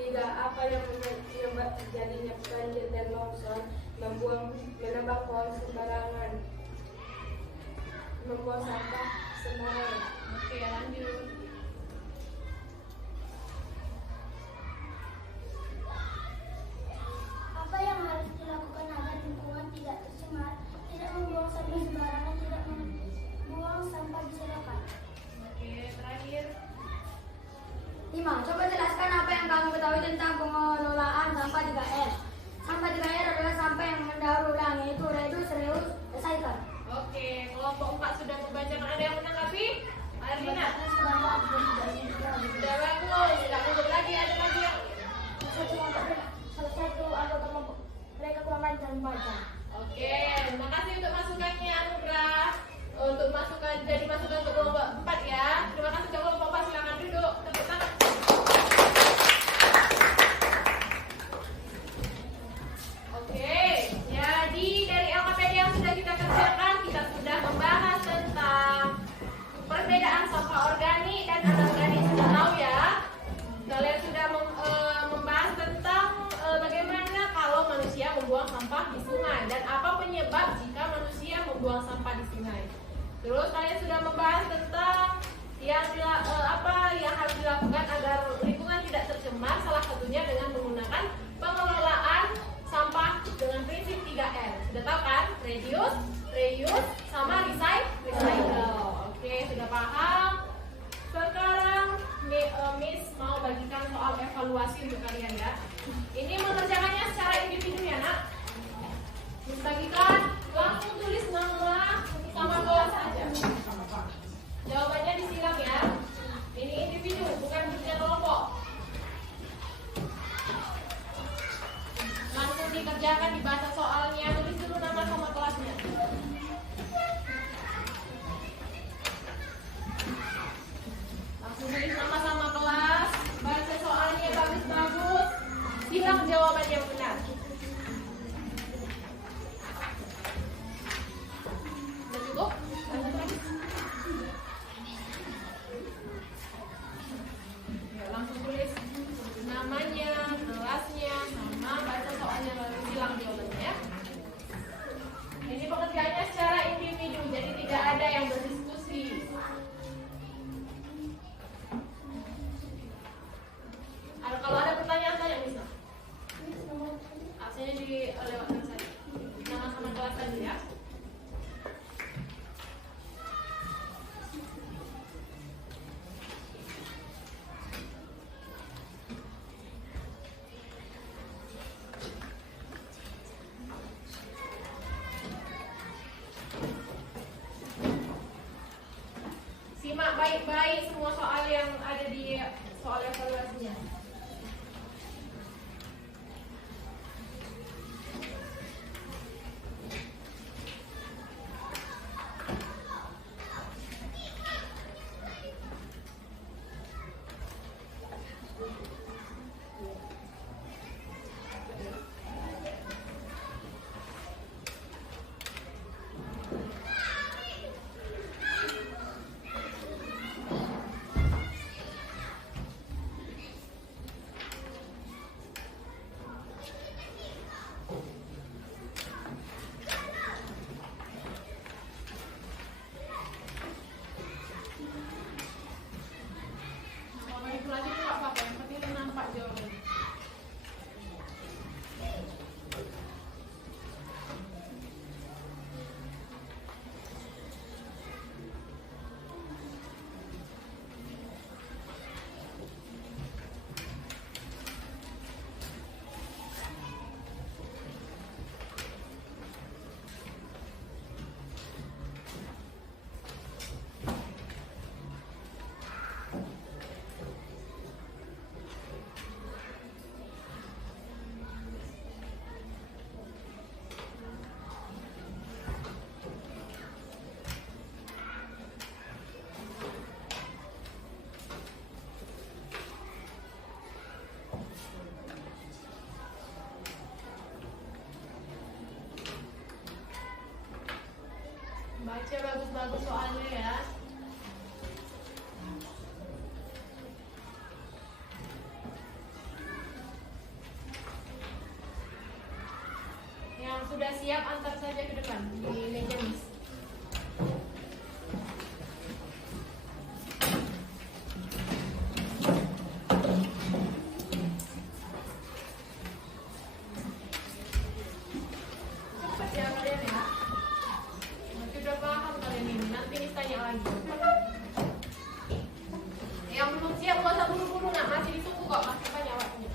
3. Apa yang menyebabkan terjadinya banjir dan longsor? Menebang pohon sembarangan, membuang sampah sembarangan. Oke, lanjut. Apa yang harus dilakukan agar lingkungan tidak tercemar? Tidak membuang sampah sembarangan, tidak membuang sampah berserakan. Oke, terakhir. 5. Coba jelaskan apa yang kamu ketahui tentang pengelolaan sampah 3R. Sampah 3R adalah sampah yang mendaur ulang, yaitu reduce, reuse, recycle. Oke, kelompok 4 sudah membacakan. Ada yang menanggapi? Arlina? Sudah bagus. Tidak mundur lagi. Ada lagi yang? Salah satu anggota kelompok mereka kurang lancar membaca. Oke, terima kasih untuk masukannya Anugrah. Untuk masukan jadi masukan untuk kelompok 4 ya. Terima kasih untuk kelompok 4. Silakan duduk. Tepuk tangan. Oke, jadi dari LKPD yang sudah kita kerjakan, kita sudah membahas tentang perbedaan sampah organik dan anorganik. Sudah tahu ya? Kalian sudah membahas tentang bagaimana kalau manusia membuang sampah di sungai dan apa penyebab jika manusia membuang sampah di sungai. Terus kalian sudah membahas tentang apa yang harus dilakukan agar lingkungan tidak tercemar. Salah satunya dengan menggunakan pengelolaan sampah dengan prinsip 3R. Sudah tahu kan? Reduce, reuse, sama recycle. Oke, sudah paham? Sekarang Miss mau bagikan soal evaluasi untuk kalian ya. Ini mengerjakannya secara individu ya nak. Miss bagikan, langsung tulis nama sama kelas aja. Jawabannya disilang ya. Ini individu, bukan kerja kelompok. Langsung dikerjakan, dibaca soalnya, tulis dulu nama sama kelasnya. Langsung tulis nama sama kelas, baca soalnya bagus-bagus, silang jawaban yang benar. ada yang berdiskusi. Kalau ada pertanyaan tanya bisa. Absennya dilewatkan saja. Nama sama kelas tadi ya. Simak baik-baik semua soal yang ada di soal evaluasinya. Manipulasi itu nggak apa-apa, yang penting nampak jawabannya. Baca bagus-bagus soalnya ya. Yang sudah siap antar saja ke depan di meja Miss. Cepat ya kalian ya. Sudah paham kalian ini, nanti Miss tanya lagi. Yang belum siap nggak usah buru-buru, nak masih ditunggu kok, masih banyak waktunya.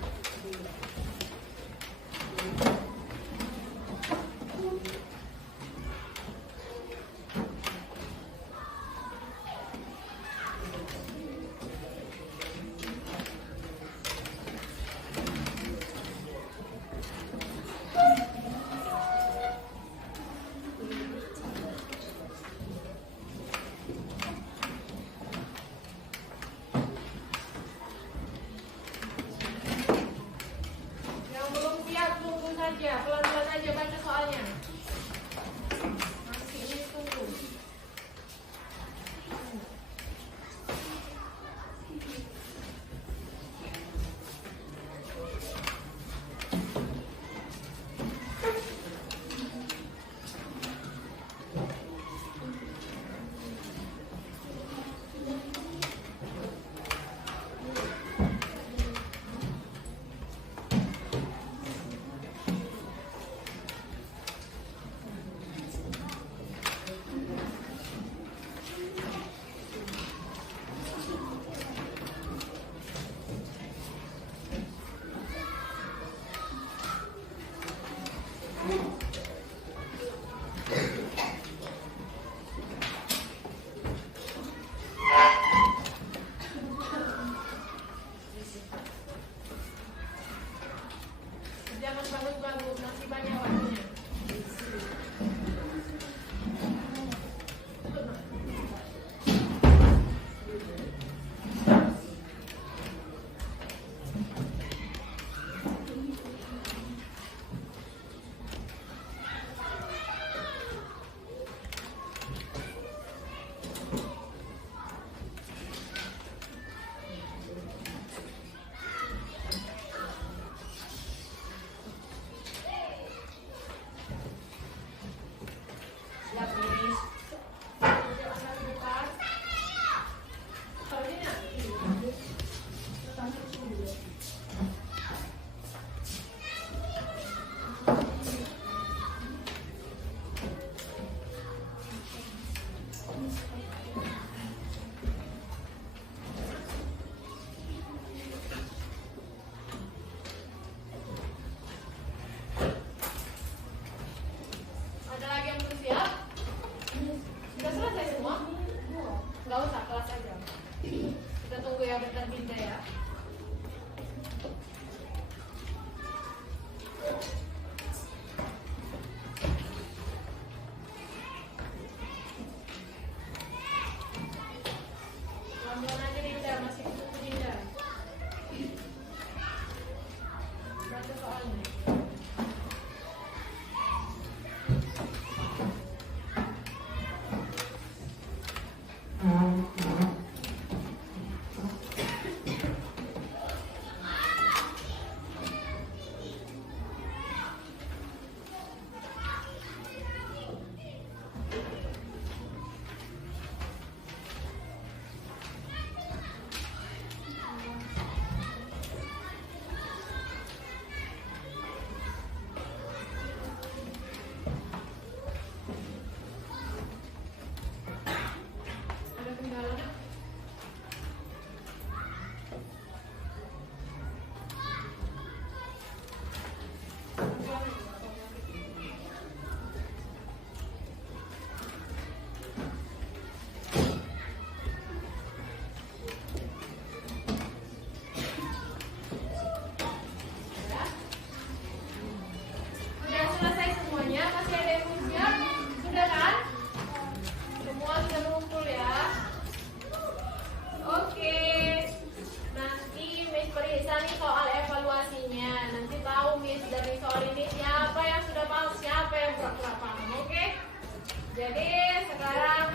Jadi sekarang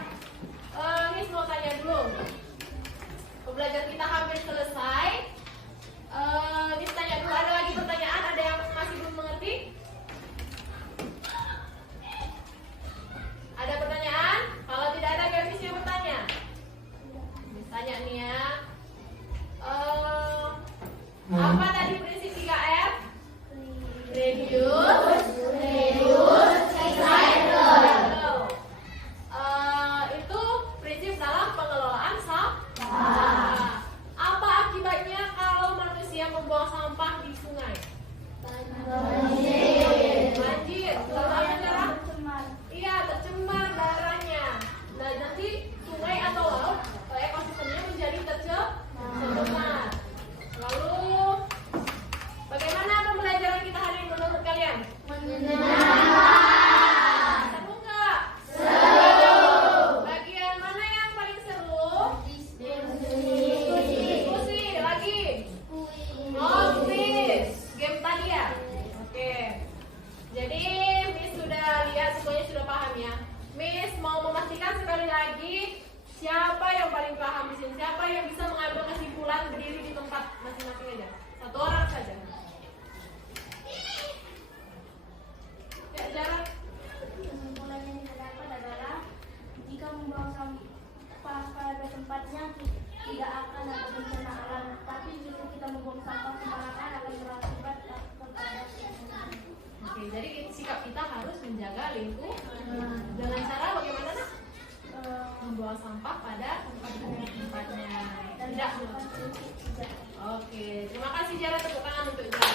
Miss mau tanya dulu. Pembelajaran kita hampir selesai. Miss tanya dulu, ada lagi pertanyaan? Ada yang masih belum mengerti? Ada pertanyaan? Kalau tidak ada, biar Miss yang bertanya. Miss tanya nih ya. Apa tadi prinsip 3R? Reduce, recycle. Itu prinsip dalam pengelolaan sampah. Apa akibatnya kalau manusia membuang sampah di sungai? Banjir. Lalu apa cara? Iya, tercemar daerahnya. Dan nanti sungai atau laut ekosistemnya menjadi tercemar. Lalu bagaimana pembelajaran kita hari ini menurut kalian? Seru nggak? Seru. Bagian mana yang paling seru? Diskusi. Lagi? Oh, quiz. Game tadi ya? Oke. Jadi Miss sudah lihat, semuanya sudah paham ya. Miss mau memastikan sekali lagi, siapa yang paling paham di sini? Siapa yang bisa mengambil kesimpulan berdiri di tempat masing-masing aja? Satu orang saja. Ya, jarak. Kesimpulan yang kita dapat adalah jika membuang sampah pada tempatnya tidak akan ada bencana alam, tapi jika kita membuang sampah sembarangan akan berakibat kepada lingkungan. Oke, jadi sikap kita harus menjaga lingkungan. Dengan cara bagaimana, Nak? Membuang sampah pada tempatnya. Tidak. Oke, terima kasih Jara, tepuk tangan untuk Jara.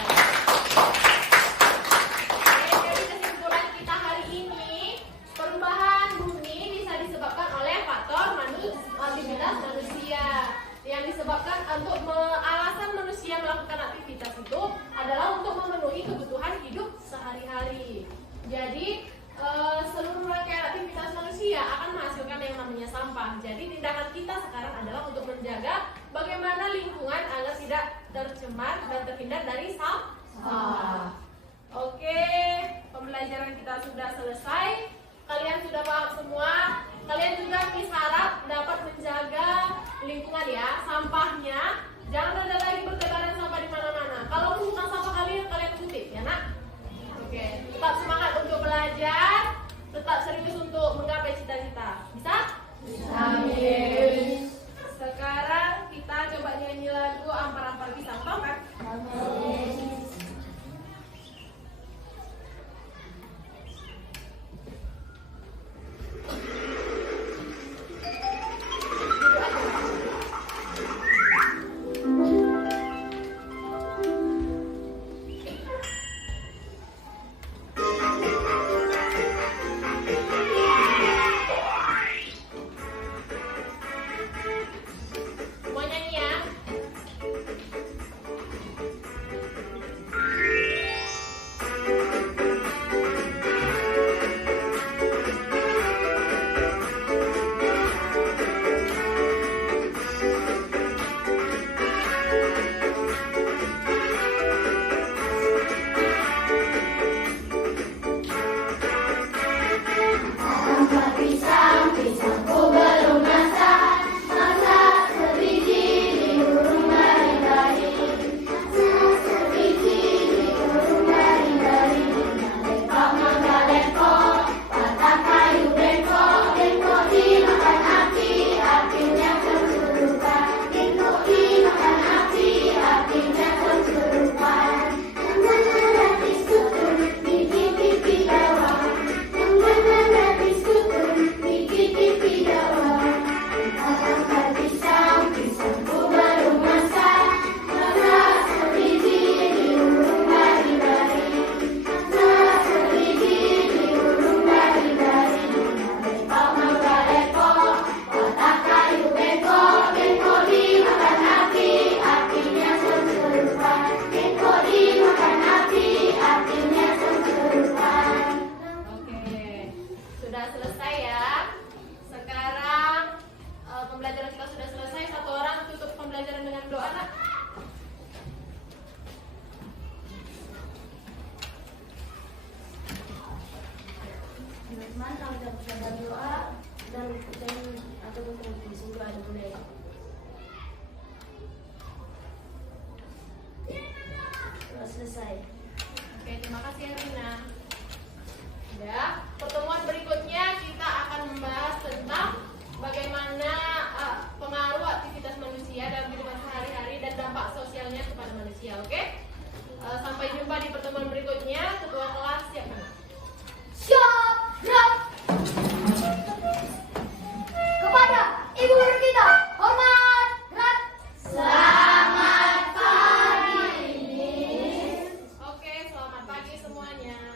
Oke, jadi kesimpulan kita hari ini, perubahan bumi bisa disebabkan oleh faktor aktivitas manusia. Yang disebabkan untuk alasan manusia melakukan aktivitas itu adalah untuk memenuhi kebutuhan hidup sehari-hari. Jadi seluruh rangkaian aktivitas manusia akan menghasilkan yang namanya sampah. Jadi tindakan kita sekarang adalah untuk menjaga bagaimana lingkungan agar tidak tercemar dan terhindar dari sampah. Oke, pembelajaran kita sudah selesai. Kalian sudah paham semua. Kalian juga Miss harap dapat menjaga lingkungan ya, sampahnya. Jangan ada lagi bertebaran sampah di mana-mana. Kalau bukan sampah kalian kutip ya, Nak. Oke, tetap semangat untuk belajar, tetap serius untuk menggapai cita-cita. Bisa? Bisa. Sekarang kita coba nyanyi lagu Ampar-Ampar Pisang, tahu kan? Teman-teman, kami sudah berdoa pagi semuanya.